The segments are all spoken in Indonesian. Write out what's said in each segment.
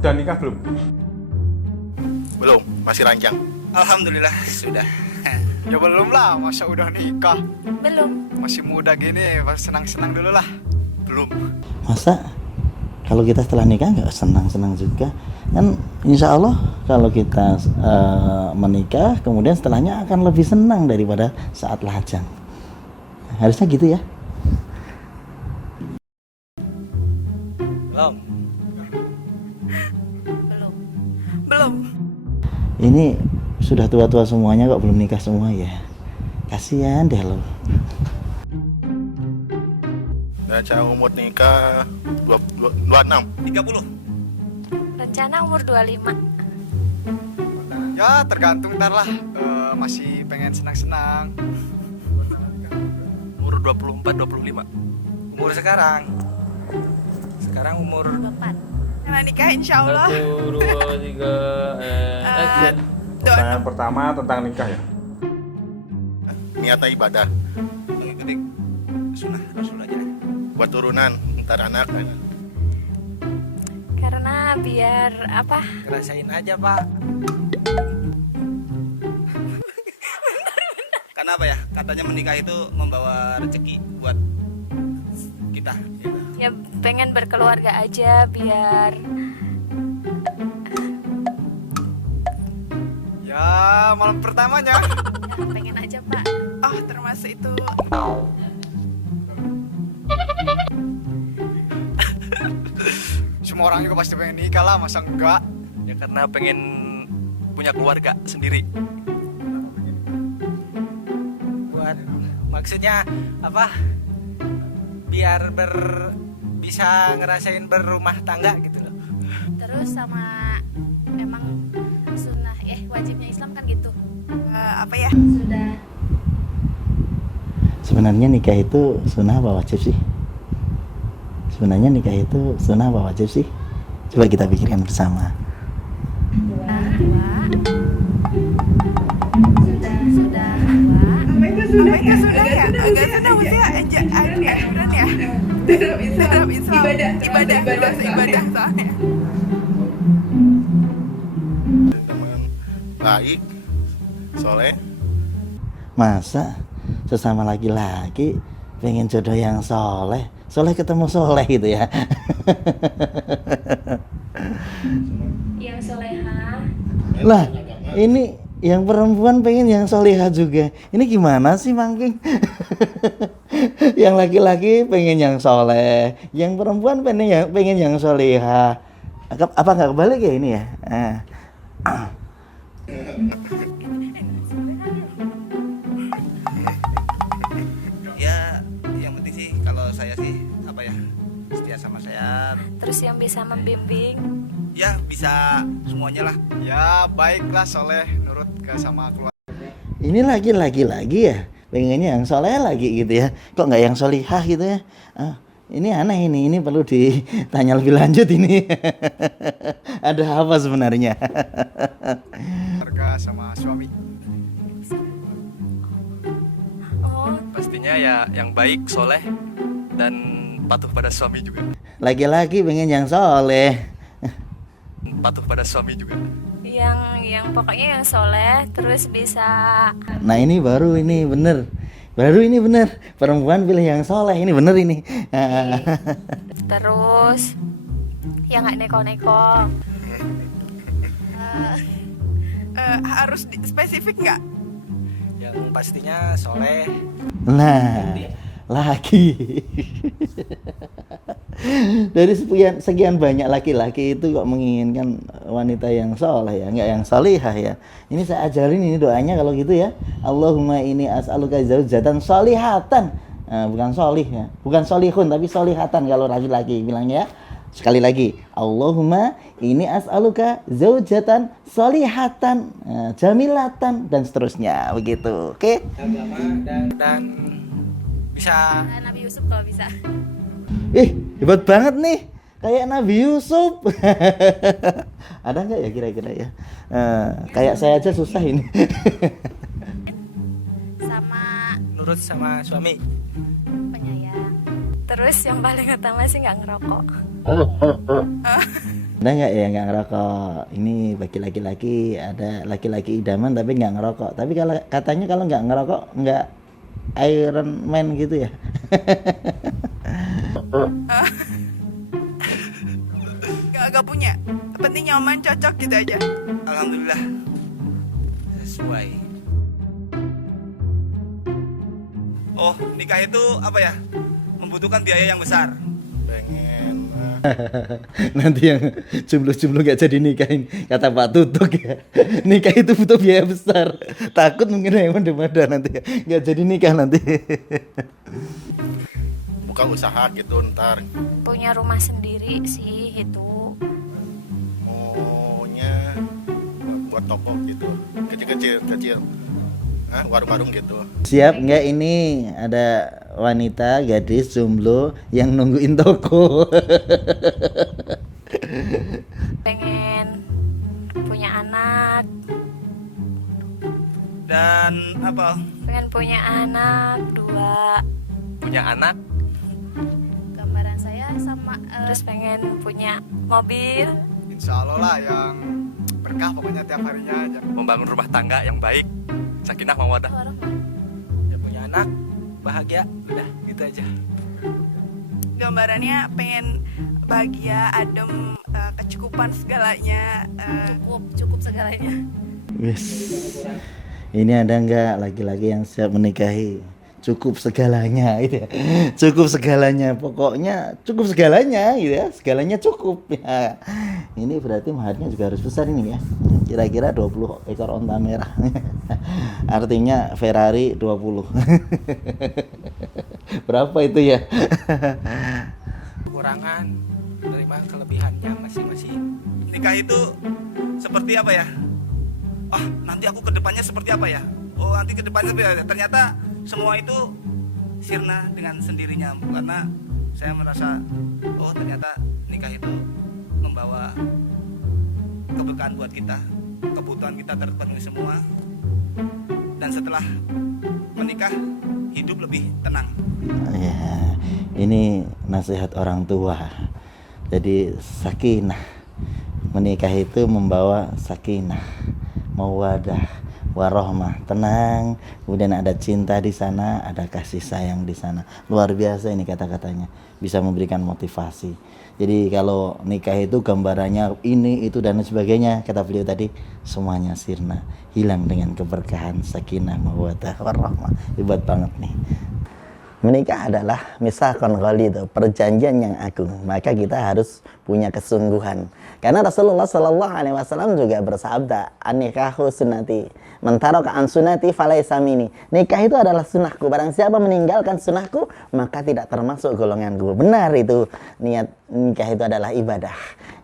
udah nikah belum? Belum, masih ranjang. Alhamdulillah sudah. Ya belum lah, masa udah nikah? Belum. Masih muda gini, senang-senang dulu lah. Belum. Masa kalau kita setelah nikah nggak senang-senang juga? Kan insya Allah kalau kita menikah kemudian setelahnya akan lebih senang daripada saat lajang. Harusnya gitu ya. Belum. Belum. Belum. Ini sudah tua-tua semuanya kok belum nikah semua ya. Kasihan deh lo. Rencana umur nikah 26. 30. Rencana umur 25. Ya tergantung ntar lah. Masih pengen senang-senang. Umur 24, 25. Umur sekarang. Sekarang umur 24. Karena nikah insya Allah. 1, 2, 3, action. Pertanyaan pertama tentang nikah ya. Niatnya ibadah. mengikuti sunnah Rasul aja. Buat turunan, ntar anak. Karena biar apa? Ngerasain aja, Pak. Karena apa ya? Katanya menikah itu membawa rezeki buat kita. Ya pengen berkeluarga aja biar Ya malam pertamanya. ya, pengen aja Pak. Oh termasuk itu. Semua orang juga pasti pengen nikah lah, masa enggak? Ya karena pengen punya keluarga sendiri. Buat maksudnya apa? Biar bisa ngerasain berumah tangga gitu loh. Terus sama emang sunnah wajibnya Islam kan gitu. Apa ya? Sudah. Sebenarnya nikah itu sunnah apa wajib sih? Sebenarnya nikah itu sunnah apa wajib sih? Coba kita pikirkan bersama. Sudah. Sudah. Apa itu sudah ya? Enggak sudah usia aja anjuran ya. Dalam Islam. Ibadah termasuk ibadah soalnya. Teman baik, soleh. Masa sesama laki-laki pengen jodoh yang soleh ketemu soleh gitu ya. Yang soleha. Lah ini yang perempuan pengen yang soleha juga. Ini gimana sih Mangking? Yang laki-laki pengen yang soleh, yang perempuan pengen yang soleha. Apa nggak kebalik ya ini ya? Ya yang penting sih kalau saya sih apa ya, setia sama saya. Terus yang bisa membimbing. Ya bisa semuanya lah. Ya baiklah soleh, nurut ke sama keluarga. Ini lagi ya, pengennya yang soleh lagi gitu ya. Kok nggak yang solihah gitu ya? Ini aneh ini perlu ditanya lebih lanjut ini. Ada apa sebenarnya? Keluarga sama suami. Oh, Pastinya ya yang baik, soleh, dan patuh pada suami juga. Laki-laki pengen yang soleh. Patuh pada suami juga. yang pokoknya yang soleh terus bisa Nah ini baru ini bener. Perempuan pilih yang soleh ini bener ini. terus yang nggak neko-neko. Harus spesifik nggak? Yang pastinya soleh. Nah laki. Dari sekian banyak laki-laki itu kok menginginkan wanita yang soleh ya, nggak yang solihah ya. Ini saya ajarin ini doanya kalau gitu ya. Allahumma ini as'aluka zaujatan solihatan. Bukan solih ya, bukan solihun tapi solihatan kalau laki-laki bilangnya. Sekali lagi, Allahumma ini as'aluka zaujatan solihatan, jamilatan dan seterusnya begitu. Oke? Agama dan bisa Nabi Yusuf kalau bisa. Hebat banget nih, kayak Nabi Yusuf. Ada nggak ya kira-kira ya? Kayak saya aja susah ini. Sama nurut sama suami. penyayang. Terus yang paling utama sih nggak ngerokok. Ada nggak ya nggak ngerokok? Ini bagi laki-laki, ada laki-laki idaman tapi nggak ngerokok. Tapi kalau katanya kalau nggak ngerokok nggak Iron Man gitu ya. Gak punya. Penting nyaman, cocok gitu aja. Alhamdulillah sesuai. Oh, nikah itu apa ya? Membutuhkan biaya yang besar. Pengen Nanti yang jomblo-jomblo nggak jadi nikahin, kata Pak Tutuk ya. Nikah itu butuh biaya besar. Takut mungkin yang menda nanti nggak jadi nikah nanti. buka usaha gitu ntar. Punya rumah sendiri sih itu. Maunya buat toko gitu. Kecil. Warung-warung gitu. Siap nggak ini ada wanita gadis jomblo yang nungguin toko. Pengen punya anak. Dan apa? Pengen punya anak 2. Punya anak. Gambaran saya sama terus pengen punya mobil. Insya Allah lah yang berkah pokoknya tiap harinya aja. Membangun rumah tangga yang baik. Sakinah mawaddah. Ya punya anak, bahagia, udah gitu aja. Gambarannya pengen bahagia, adem, kecukupan segalanya. Cukup segalanya. Yes. Ini ada nggak laki-laki yang siap menikahi? Cukup segalanya gitu ya. Cukup segalanya, pokoknya cukup segalanya gitu ya. Segalanya cukup ya. Ini berarti maharnya juga harus besar ini ya. Kira-kira 20 ekor onta merah. Artinya Ferrari 20. Berapa itu ya? Kekurangan, menerima kelebihannya masing-masing. Nikah itu seperti apa ya? Nanti aku ke depannya seperti apa ya? Oh, nanti ke depannya seperti apa ya? Ternyata semua itu sirna dengan sendirinya. Karena saya merasa, oh ternyata nikah itu membawa keberkahan buat kita. Kebutuhan kita terpenuhi semua. Dan setelah menikah, hidup lebih tenang. Ya, ini nasihat orang tua. Jadi sakinah. Menikah itu membawa sakinah, mawaddah, warahmah, tenang. Kemudian ada cinta di sana, ada kasih sayang di sana. Luar biasa ini kata-katanya, bisa memberikan motivasi. Jadi kalau nikah itu gambarannya ini, itu dan sebagainya, kata beliau tadi, semuanya sirna, hilang dengan keberkahan, sakinah, mawaddah, warahmah. Hebat banget nih. Menikah adalah misaqon ghalidh, perjanjian yang agung. Maka kita harus punya kesungguhan. Karena Rasulullah Shallallahu Alaihi Wasallam juga bersabda, an-nikahu sunnati, man taraka an sunnati falaysa minni. Nikah itu adalah sunnahku. Barang siapa meninggalkan sunnahku, maka tidak termasuk golonganku. Benar itu, niat nikah itu adalah ibadah.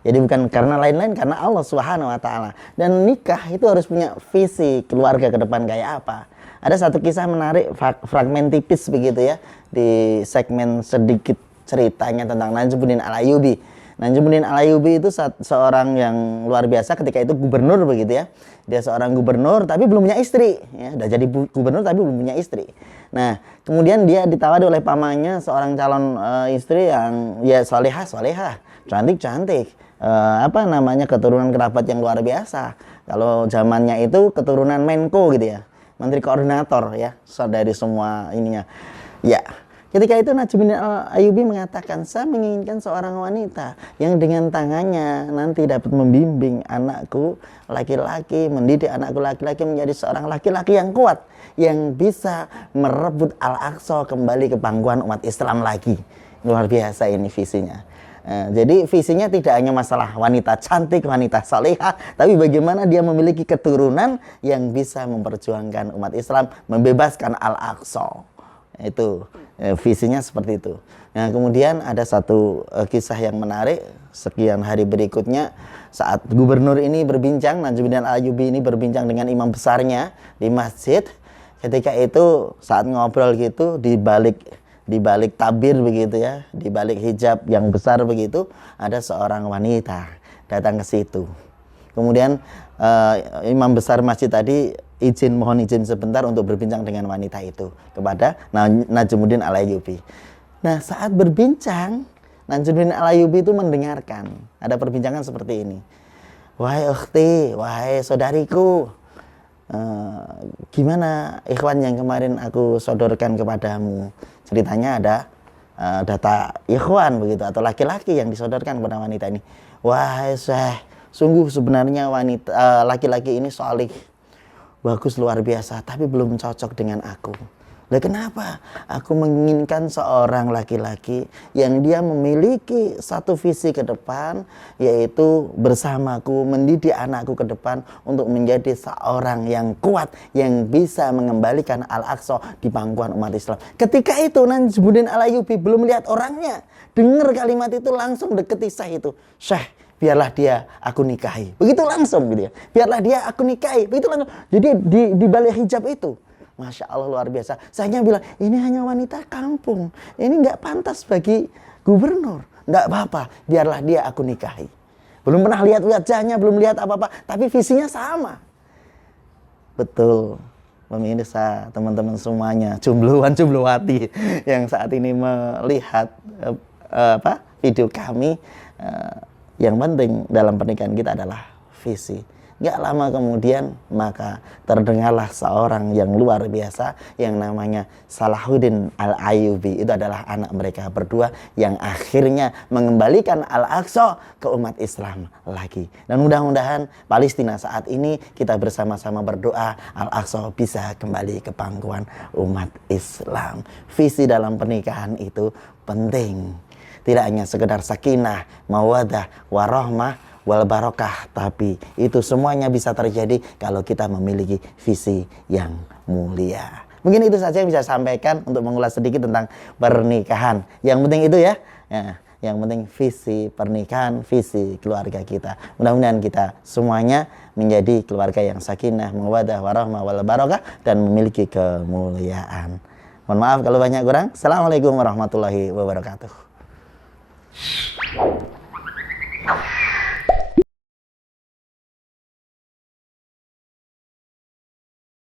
Jadi bukan karena lain-lain, karena Allah Subhanahu Wa Taala. Dan nikah itu harus punya visi keluarga ke depan kayak apa. Ada satu kisah menarik, fragmen tipis begitu ya, di segmen sedikit ceritanya tentang Najmuddin Al-Ayyubi. Najmuddin Al-Ayyubi itu seorang yang luar biasa ketika itu gubernur begitu ya. Dia seorang gubernur tapi belum punya istri, ya. Udah jadi gubernur tapi belum punya istri. Nah, kemudian dia ditawari oleh pamannya seorang calon istri yang ya solehah, cantik. Keturunan kerabat yang luar biasa. Kalau zamannya itu keturunan Menko gitu ya. Menteri Koordinator ya, dari semua ininya. Ya, ketika itu Najmuddin Al-Ayyubi mengatakan, saya menginginkan seorang wanita yang dengan tangannya nanti dapat membimbing anakku laki-laki, mendidik anakku laki-laki menjadi seorang laki-laki yang kuat, yang bisa merebut Al-Aqsa kembali ke pangkuan umat Islam lagi. Luar biasa ini visinya. Jadi visinya tidak hanya masalah wanita cantik, wanita salehah, tapi bagaimana dia memiliki keturunan yang bisa memperjuangkan umat Islam, membebaskan Al-Aqsa. Itu visinya seperti itu. Nah, kemudian ada satu kisah yang menarik. Sekian hari berikutnya, saat gubernur ini berbincang, Najmuddin Al-Ayyubi ini berbincang dengan imam besarnya di masjid. Ketika itu saat ngobrol gitu, di balik tabir begitu ya, di balik hijab yang besar begitu, ada seorang wanita datang ke situ. Kemudian imam besar masjid tadi mohon izin sebentar untuk berbincang dengan wanita itu kepada Najmuddin Al-Ayyubi. Nah, saat berbincang, Najmuddin Al-Ayyubi itu mendengarkan ada perbincangan seperti ini. Wahai ukhti, wahai saudariku, gimana ikhwan yang kemarin aku sodorkan kepadamu? Ceritanya ada data ikhwan begitu atau laki-laki yang disodorkan kepada wanita ini. Wahai Syekh, sungguh sebenarnya wanita laki-laki ini solih, bagus luar biasa, tapi belum cocok dengan aku. Lah kenapa? Aku menginginkan seorang laki-laki yang dia memiliki satu visi ke depan, yaitu bersamaku mendidik anakku ke depan untuk menjadi seorang yang kuat, yang bisa mengembalikan Al-Aqsa di pangkuan umat Islam. Ketika itu Najmuddin Al-Ayyubi belum lihat orangnya, dengar kalimat itu langsung deketi Syekh itu. Syekh, biarlah dia aku nikahi. Begitu langsung gitu ya. Biarlah dia aku nikahi. Begitu langsung. Jadi di balik hijab itu, Masya Allah luar biasa. Saya bilang, ini hanya wanita kampung. Ini nggak pantas bagi gubernur. Nggak apa-apa, biarlah dia aku nikahi. Belum pernah lihat wajahnya, belum lihat apa-apa. Tapi visinya sama. Betul. Pemirsa, teman-teman semuanya, jombloan-jomblowati yang saat ini melihat video kami. Yang penting dalam pernikahan kita adalah visi. Gak lama kemudian maka terdengarlah seorang yang luar biasa yang namanya Salahuddin Al-Ayyubi. Itu adalah anak mereka berdua yang akhirnya mengembalikan Al-Aqsa ke umat Islam lagi. Dan mudah-mudahan Palestina saat ini kita bersama-sama berdoa Al-Aqsa bisa kembali ke pangkuan umat Islam. Visi dalam pernikahan itu penting. Tidak hanya sekedar sakinah, mawaddah, warahmah, wal barokah, tapi itu semuanya bisa terjadi kalau kita memiliki visi yang mulia. Mungkin itu saja yang bisa saya sampaikan untuk mengulas sedikit tentang pernikahan. Yang penting itu ya, yang penting visi pernikahan, visi keluarga kita. Mudah-mudahan kita semuanya menjadi keluarga yang sakinah, mawaddah, warahmah, wal barokah dan memiliki kemuliaan. Mohon maaf kalau banyak kurang. Assalamualaikum warahmatullahi wabarakatuh.